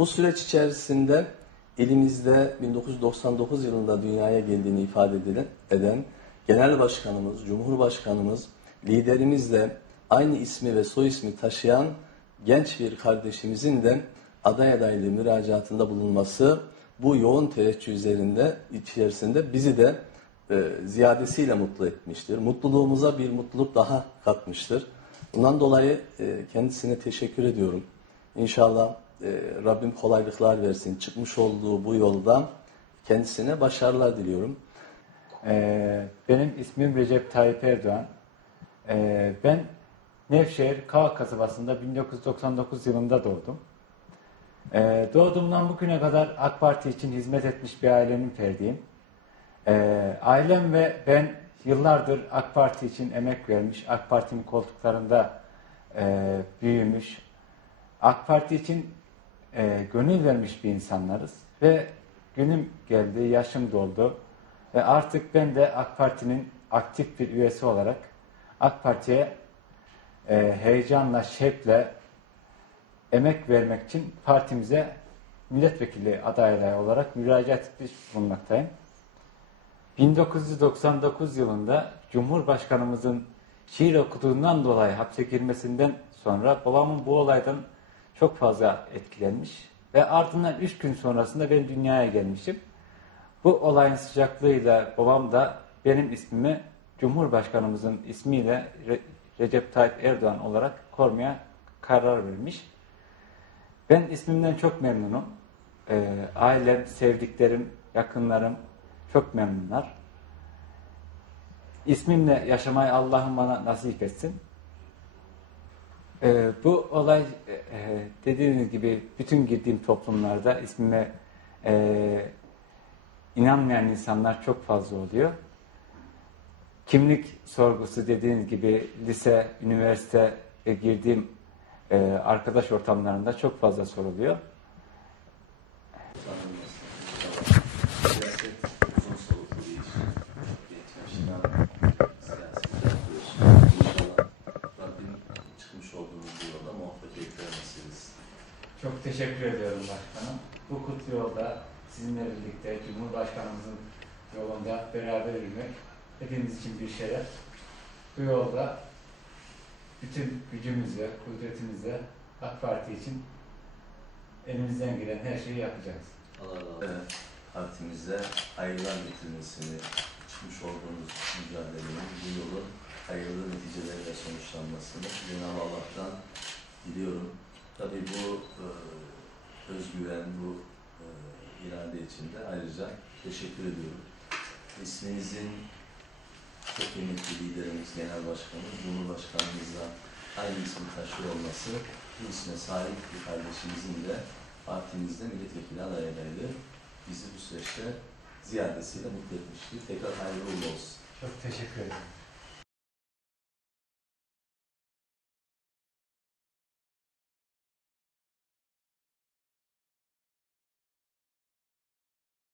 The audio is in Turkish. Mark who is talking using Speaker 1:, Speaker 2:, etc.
Speaker 1: Bu
Speaker 2: süreç içerisinde elimizde 1999 yılında dünyaya geldiğini ifade edilen, eden Genel Başkanımız, Cumhurbaşkanımız, liderimizle aynı ismi ve soy ismi taşıyan genç bir kardeşimizin de aday adaylığı müracaatında bulunması bu yoğun teveccüh üzerinde içerisinde bizi de e, ziyadesiyle mutlu etmiştir. Mutluluğumuza bir mutluluk daha katmıştır. Bundan dolayı e, kendisine teşekkür ediyorum. İnşallah e, Rabbim kolaylıklar versin. Çıkmış olduğu bu yolda kendisine başarılar diliyorum.
Speaker 3: Ee, benim ismim Recep Tayyip Erdoğan. Ee, ben Nevşehir Kavak kasabasında 1999 yılında doğdum. Ee, doğduğumdan bugüne kadar AK Parti için hizmet etmiş bir ailenin ferdiyim. Ee, ailem ve ben yıllardır AK Parti için emek vermiş, AK Parti'nin koltuklarında e, büyümüş, AK Parti için e, gönül vermiş bir insanlarız ve günüm geldi, yaşım doldu ve artık ben de AK Parti'nin aktif bir üyesi olarak AK Parti'ye e, heyecanla, şevkle emek vermek için partimize milletvekili adaylığı olarak müracaat etmiş bulunmaktayım. 1999 yılında Cumhurbaşkanımızın şiir okuduğundan dolayı hapse girmesinden sonra babamın bu olaydan çok fazla etkilenmiş ve ardından 3 gün sonrasında ben dünyaya gelmişim. Bu olayın sıcaklığıyla babam da benim ismimi Cumhurbaşkanımızın ismiyle Re- Recep Tayyip Erdoğan olarak korumaya karar vermiş. Ben ismimden çok memnunum. Ee, ailem, sevdiklerim, yakınlarım çok memnunlar. İsmimle yaşamayı Allah'ım bana nasip etsin. Ee, bu olay e, e, dediğiniz gibi bütün girdiğim toplumlarda ismime e, inanmayan insanlar çok fazla oluyor. Kimlik sorgusu dediğiniz gibi lise, üniversite ve girdiğim e, arkadaş ortamlarında çok fazla soruluyor.
Speaker 4: Siyaset uzun soluklu bir iş. Geçmişten siyaset yapıyorsun. İnşallah Rabbim çıkmış olduğumuz bu yolda muvaffakiyetler nasip etsin.
Speaker 3: Çok teşekkür ediyorum başkanım. Bu kutlu yolda sizinle birlikte Cumhurbaşkanımızın yolunda beraber yürümek hepimiz için bir şeref. Bu yolda bütün gücümüzle, kudretimizle AK Parti için elimizden gelen her şeyi yapacağız.
Speaker 4: Allah olsun. Evet, partimize hayırlar getirmesini, çıkmış olduğumuz mücadelenin bu yolun hayırlı neticelerle sonuçlanmasını Cenab-ı Allah'tan diliyorum. Tabii bu e, özgüven, bu e, irade için de ayrıca teşekkür ediyorum. İsminizin çok kıymetli liderimiz, genel başkanımız, Cumhurbaşkanımızla aynı ismi taşıyor olması, bu isme sahip bir kardeşimizin de partimizde milletvekili aday adaylığı bizi bu süreçte ziyadesiyle mutlu etmiştir. Tekrar hayırlı uğurlu olsun.
Speaker 3: Çok teşekkür ederim.